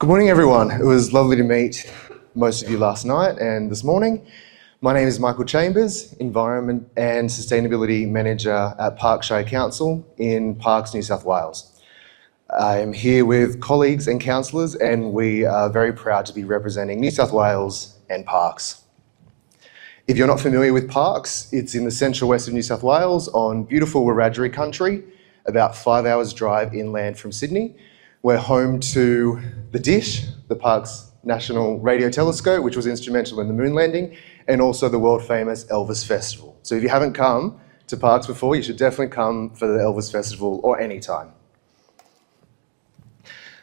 Good morning, everyone. It was lovely to meet most of you last night and this morning. My name is Michael Chambers, Environment and Sustainability Manager at Parkes Shire Council in Parkes, New South Wales. I am here with colleagues and councillors, and we are very proud to be representing New South Wales and Parkes. If you're not familiar with Parkes, it's in the central west of New South Wales on beautiful Wiradjuri country, about 5 hours drive inland from Sydney. We're home to the Dish, the Parkes National Radio Telescope, which was instrumental in the moon landing, and also the world famous Elvis Festival. So if you haven't come to Parkes before, you should definitely come for the Elvis Festival or any time.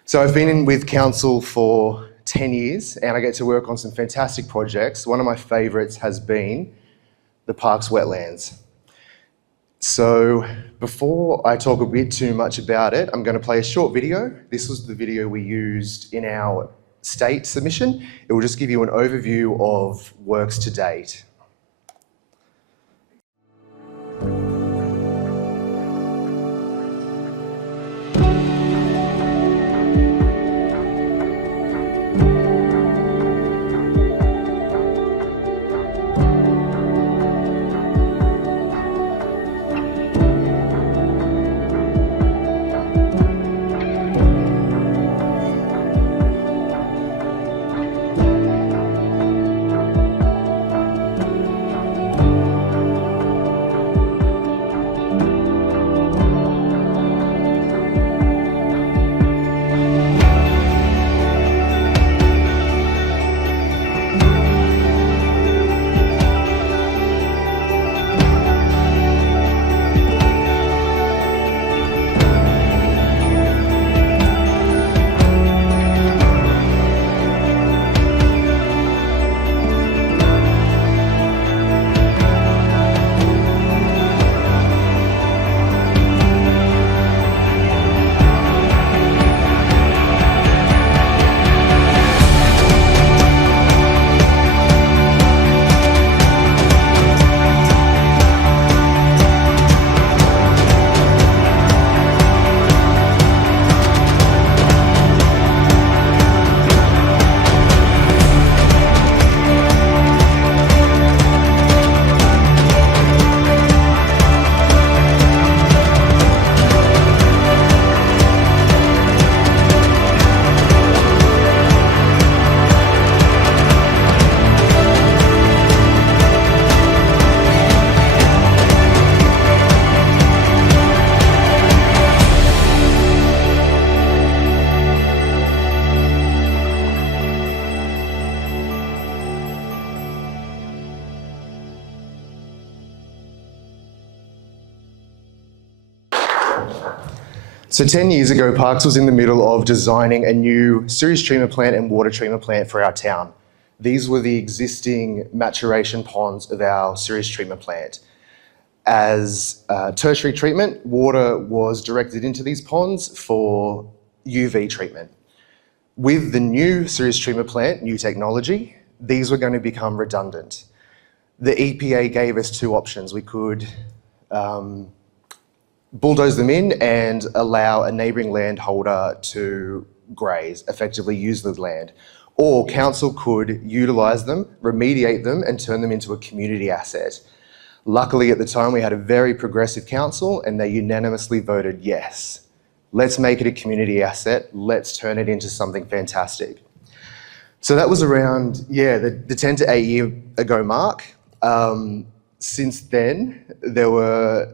So I've been in with council for 10 years and I get to work on some fantastic projects. One of my favourites has been the Parkes wetlands. So before I talk a bit too much about it, I'm going to play a short video. This was the video we used in our state submission. It will just give you an overview of works to date. So 10 years ago, Parkes was in the middle of designing a new sewage treatment plant and water treatment plant for our town. These were the existing maturation ponds of our sewage treatment plant. As tertiary treatment, water was directed into these ponds for UV treatment. With the new sewage treatment plant, new technology, these were going to become redundant. The EPA gave us two options. We could bulldoze them in and allow a neighbouring landholder to graze, effectively use the land. Or council could utilise them, remediate them and turn them into a community asset. Luckily at the time we had a very progressive council and they unanimously voted yes. Let's make it a community asset, let's turn it into something fantastic. So that was around, the 10 to 8 year ago mark. Since then, there were,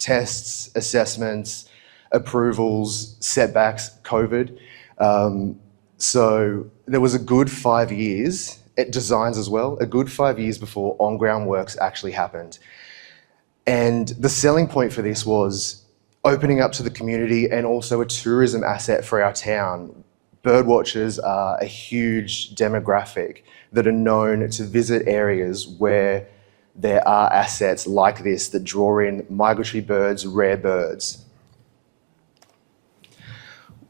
tests, assessments, approvals, setbacks, COVID. So there was a good 5 years, designs as well, a good 5 years before on-ground works actually happened. And the selling point for this was opening up to the community and also a tourism asset for our town. Birdwatchers are a huge demographic that are known to visit areas where there are assets like this that draw in migratory birds, rare birds.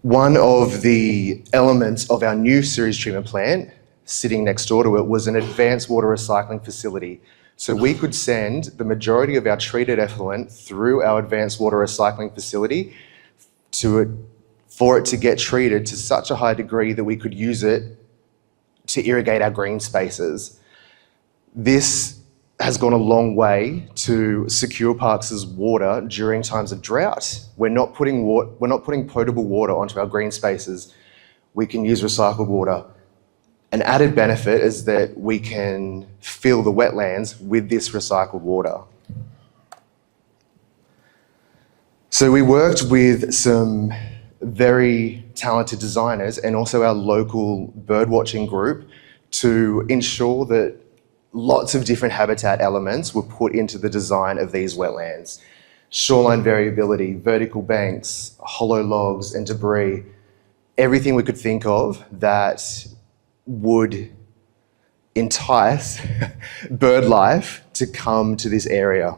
One of the elements of our new sewage treatment plant, sitting next door to it, was an advanced water recycling facility. So we could send the majority of our treated effluent through our advanced water recycling facility to for it to get treated to such a high degree that we could use it to irrigate our green spaces. This has gone a long way to secure Parkes' water during times of drought. We're not putting potable water onto our green spaces. We can use recycled water. An added benefit is that we can fill the wetlands with this recycled water. So we worked with some very talented designers and also our local birdwatching group to ensure that lots of different habitat elements were put into the design of these wetlands. Shoreline variability, vertical banks, hollow logs and debris, everything we could think of that would entice bird life to come to this area.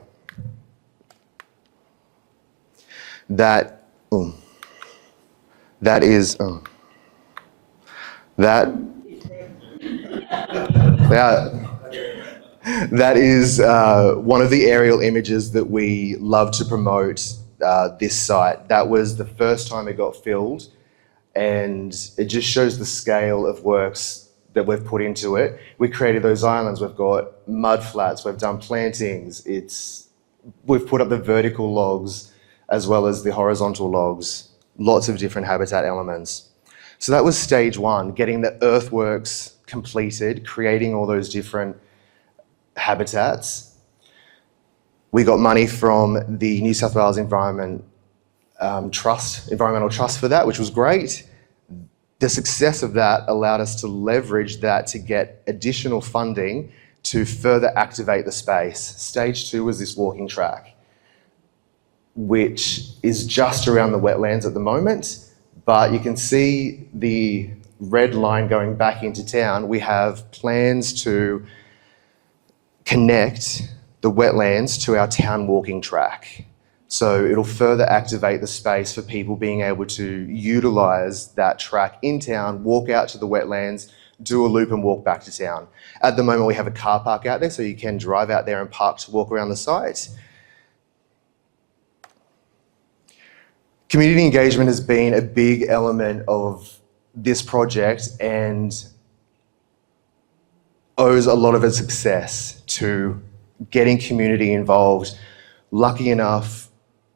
That is one of the aerial images that we love to promote this site. That was the first time it got filled, and it just shows the scale of works that we've put into it. We created those islands, we've got mud flats, we've done plantings, we've put up the vertical logs as well as the horizontal logs, lots of different habitat elements. So that was stage one, getting the earthworks completed, creating all those different habitats. We got money from the New South Wales Environmental Trust for that, which was great. The success of that allowed us to leverage that to get additional funding to further activate the space. Stage two was this walking track, which is just around the wetlands at the moment, but you can see the red line going back into town. We have plans to connect the wetlands to our town walking track. So it'll further activate the space for people being able to utilise that track in town, walk out to the wetlands, do a loop and walk back to town. At the moment we have a car park out there, so you can drive out there and park to walk around the site. Community engagement has been a big element of this project and owes a lot of its success to getting community involved. Lucky enough,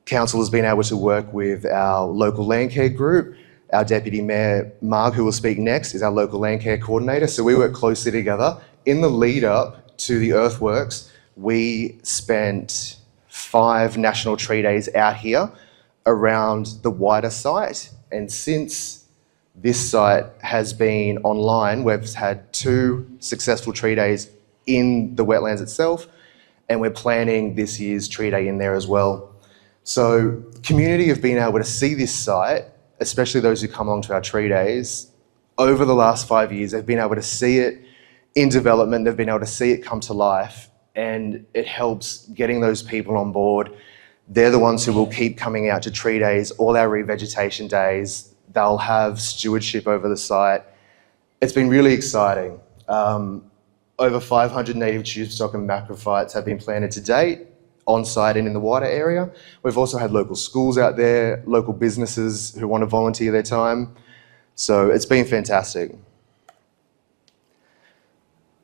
council has been able to work with our local land care group. Our Deputy Mayor, Marg, who will speak next, is our local land care coordinator. So we work closely together. In the lead up to the earthworks, we spent 5 national tree days out here around the wider site. And since this site has been online, we've had 2 successful tree days in the wetlands itself, and we're planning this year's tree day in there as well. So community have been able to see this site, especially those who come along to our tree days, over the last 5 years. They've been able to see it in development, they've been able to see it come to life, and it helps getting those people on board. They're the ones who will keep coming out to tree days, all our revegetation days. They'll have stewardship over the site. It's been really exciting. Over 500 native tube stock and macrophytes have been planted to date, on site and in the wider area. We've also had local schools out there, local businesses who want to volunteer their time. So it's been fantastic.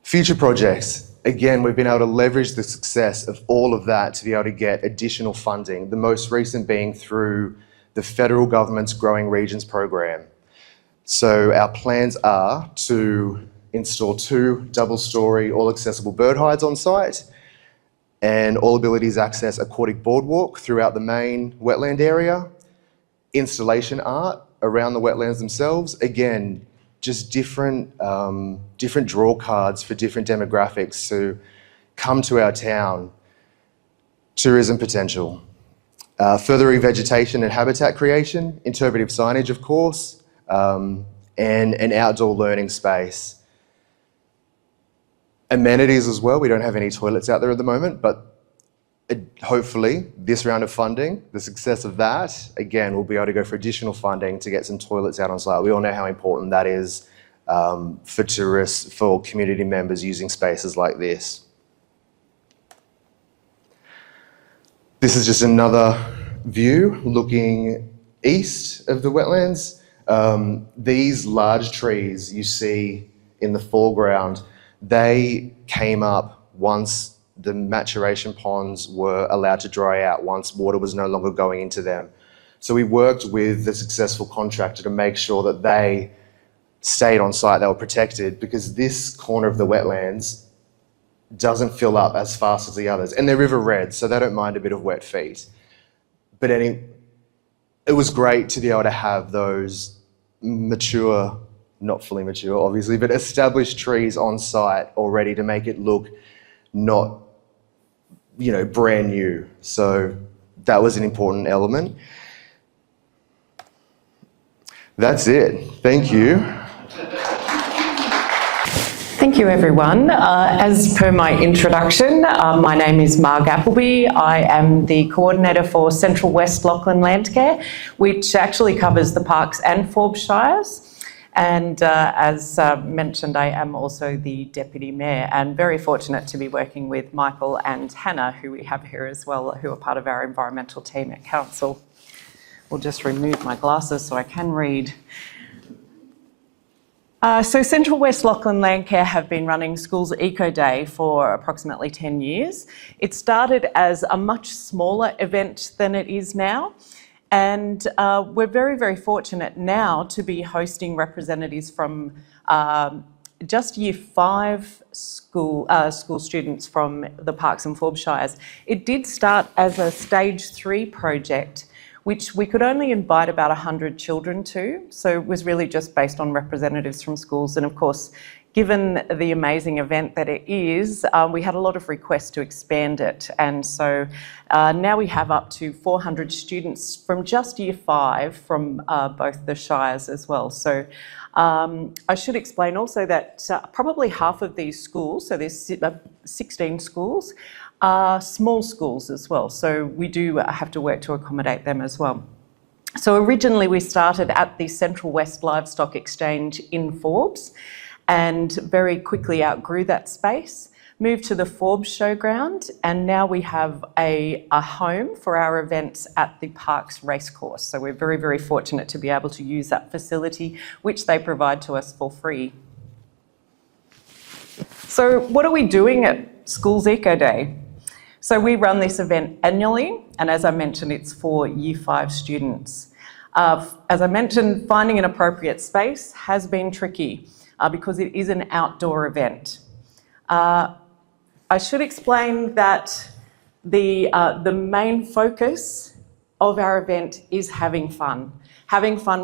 Future projects. Again, we've been able to leverage the success of all of that to be able to get additional funding, the most recent being through the federal government's Growing Regions program. So our plans are to install 2 double-storey, all-accessible bird hides on site, and all abilities access aquatic boardwalk throughout the main wetland area, installation art around the wetlands themselves. Again, just different draw cards for different demographics to come to our town. Tourism potential. Further revegetation and habitat creation, interpretive signage of course, and an outdoor learning space. Amenities as well. We don't have any toilets out there at the moment, but hopefully this round of funding, the success of that, again, we'll be able to go for additional funding to get some toilets out on site. We all know how important that is for tourists, for community members using spaces like this. This is just another view looking east of the wetlands. These large trees you see in the foreground, they came up once the maturation ponds were allowed to dry out, once water was no longer going into them. So we worked with the successful contractor to make sure that they stayed on site, they were protected, because this corner of the wetlands doesn't fill up as fast as the others. And they're river red, so they don't mind a bit of wet feet. But it was great to be able to have those mature, not fully mature obviously, but established trees on site already to make it look not, brand new. So that was an important element. That's it. Thank you. Thank you, everyone. As per my introduction, my name is Marg Appleby. I am the coordinator for Central West Lachlan Landcare, which actually covers the Parkes and Forbes Shires. And as mentioned, I am also the Deputy Mayor, and very fortunate to be working with Michael and Hannah, who we have here as well, who are part of our environmental team at Council. We'll just remove my glasses so I can read. So Central West Lachlan Landcare have been running Schools Eco Day for approximately 10 years. It started as a much smaller event than it is now. And we're very, very fortunate now to be hosting representatives from just Year 5 school students from the Parkes and Forbes Shires. It did start as a Stage 3 project, which we could only invite about 100 children to. So it was really just based on representatives from schools. And of course, given the amazing event that it is, we had a lot of requests to expand it. And so now we have up to 400 students from just Year 5 from both the Shires as well. So I should explain also that probably half of these schools, so there's 16 schools, are small schools as well. So we do have to work to accommodate them as well. So originally we started at the Central West Livestock Exchange in Forbes and very quickly outgrew that space, moved to the Forbes Showground, and now we have a home for our events at the Parkes Racecourse. So we're very, very fortunate to be able to use that facility, which they provide to us for free. So what are we doing at Schools Eco Day? So we run this event annually, and as I mentioned, it's for Year 5 students. As I mentioned, finding an appropriate space has been tricky because it is an outdoor event. I should explain that the main focus of our event is having fun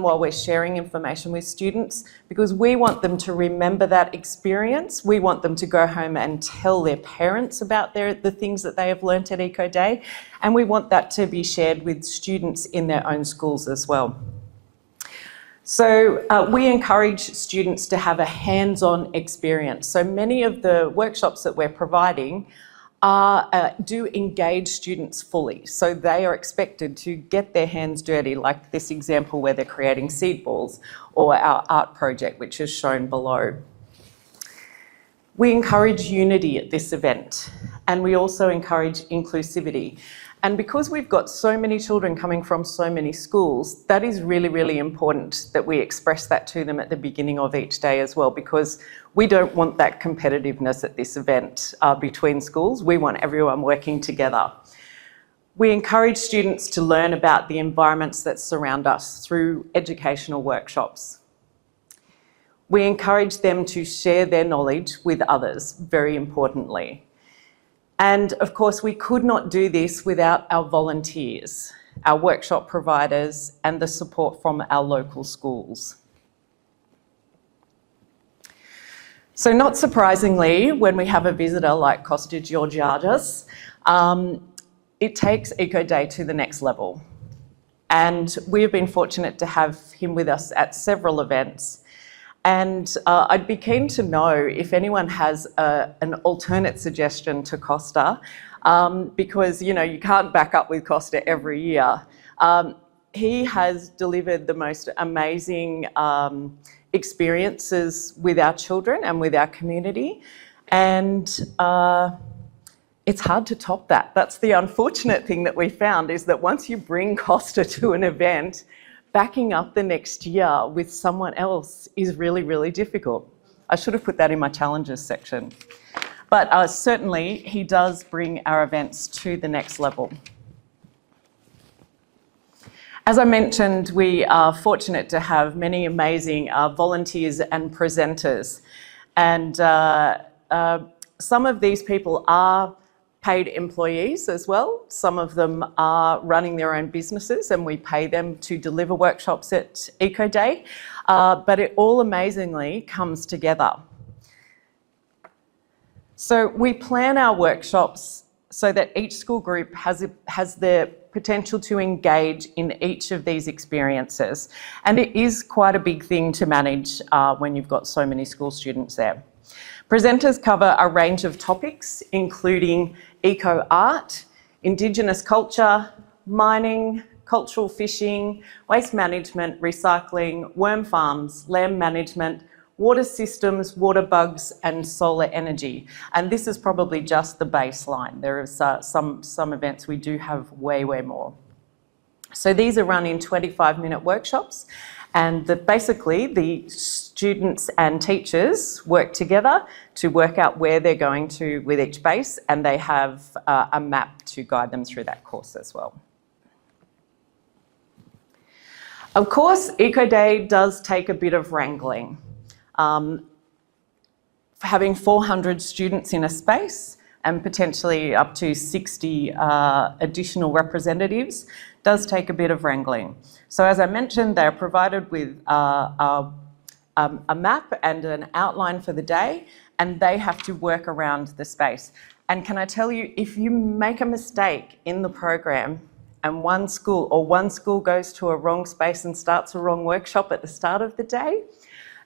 while we're sharing information with students, because we want them to remember that experience. We want them to go home and tell their parents about the things that they have learnt at Eco Day, and we want that to be shared with students in their own schools as well. So we encourage students to have a hands-on experience. So many of the workshops that we're providing do engage students fully. So they are expected to get their hands dirty, like this example where they're creating seed balls, or our art project, which is shown below. We encourage unity at this event, and we also encourage inclusivity. And because we've got so many children coming from so many schools, that is really, really important that we express that to them at the beginning of each day as well, because we don't want that competitiveness at this event between schools. We want everyone working together. We encourage students to learn about the environments that surround us through educational workshops. We encourage them to share their knowledge with others, very importantly. And of course, we could not do this without our volunteers, our workshop providers, and the support from our local schools. So not surprisingly, when we have a visitor like Costa Georgiadis, it takes Eco Day to the next level. And we have been fortunate to have him with us at several events. And I'd be keen to know if anyone has an alternate suggestion to Costa, because you can't back up with Costa every year. He has delivered the most amazing experiences with our children and with our community, and it's hard to top that. That's the unfortunate thing that we found, is that once you bring Costa to an event, backing up the next year with someone else is really, really difficult. I should have put that in my challenges section. But certainly he does bring our events to the next level. As I mentioned, we are fortunate to have many amazing volunteers and presenters. And some of these people are paid employees as well. Some of them are running their own businesses and we pay them to deliver workshops at Eco Day. But it all amazingly comes together. So we plan our workshops so that each school group has the potential to engage in each of these experiences. And it is quite a big thing to manage when you've got so many school students there. Presenters cover a range of topics, including eco-art, Indigenous culture, mining, cultural fishing, waste management, recycling, worm farms, land management, water systems, water bugs, and solar energy. And this is probably just the baseline. There is some events we do have way more. So these are run in 25-minute workshops, and basically the students and teachers work together to work out where they're going to with each base, and they have a map to guide them through that course as well. Of course, Eco Day does take a bit of wrangling. Having 400 students in a space and potentially up to 60 additional representatives does take a bit of wrangling. So as I mentioned, they're provided with a map and an outline for the day, and they have to work around the space. And can I tell you, if you make a mistake in the program and one school goes to a wrong space and starts a wrong workshop at the start of the day,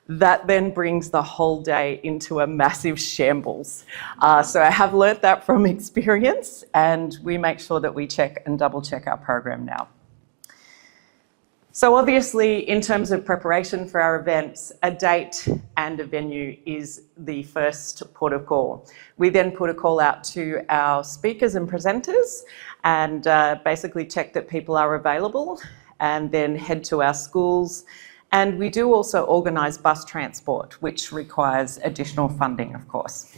that then brings the whole day into a massive shambles. So I have learnt that from experience, and we make sure that we check and double check our program now. So obviously, in terms of preparation for our events, a date and a venue is the first port of call. We then put a call out to our speakers and presenters and basically check that people are available, and then head to our schools. And we do also organise bus transport, which requires additional funding, of course.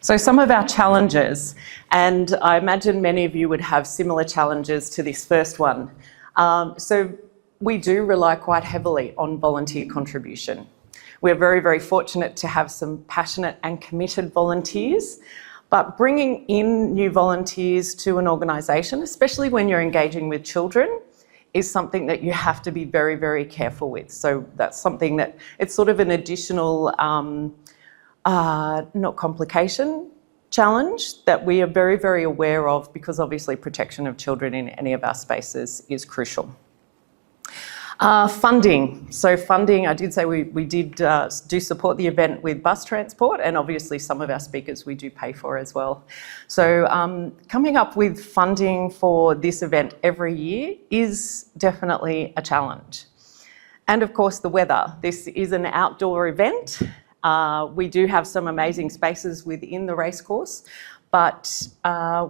So some of our challenges, and I imagine many of you would have similar challenges to this first one. So we do rely quite heavily on volunteer contribution. We're very fortunate to have some passionate and committed volunteers, but bringing in new volunteers to an organisation, especially when you're engaging with children, is something that you have to be very careful with. So that's something that, it's sort of an additional, not complication, challenge that we are very aware of, because obviously protection of children in any of our spaces is crucial. Funding. So funding, I did say we do support the event with bus transport, and obviously some of our speakers we do pay for as well. So coming up with funding for this event every year is definitely a challenge. And of course the weather. This is an outdoor event. We do have some amazing spaces within the racecourse, but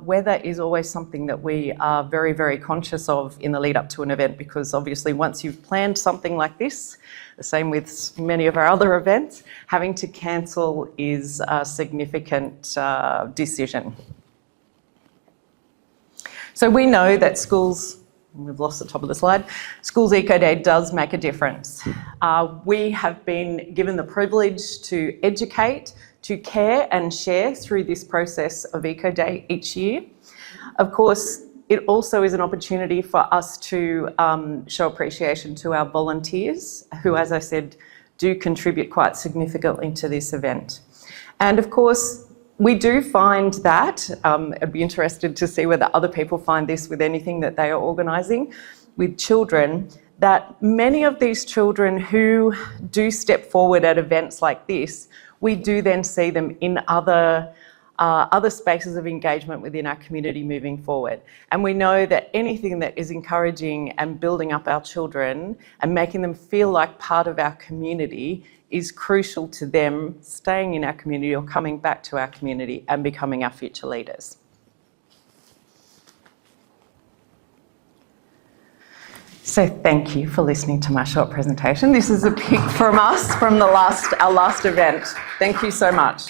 weather is always something that we are very conscious of in the lead up to an event, because obviously once you've planned something like this, the same with many of our other events, having to cancel is a significant decision. So we know that schools, we've lost the top of the slide, Schools Eco Day does make a difference. We have been given the privilege to educate, to care and share through this process of Eco Day each year. Of course, it also is an opportunity for us to show appreciation to our volunteers who, as I said, do contribute quite significantly to this event. And of course, we do find that, I'd be interested to see whether other people find this with anything that they are organising with children, that many of these children who do step forward at events like this, we do then see them in other spaces of engagement within our community moving forward. And we know that anything that is encouraging and building up our children and making them feel like part of our community is crucial to them staying in our community or coming back to our community and becoming our future leaders. So thank you for listening to my short presentation. This is a pic from us from our last event. Thank you so much.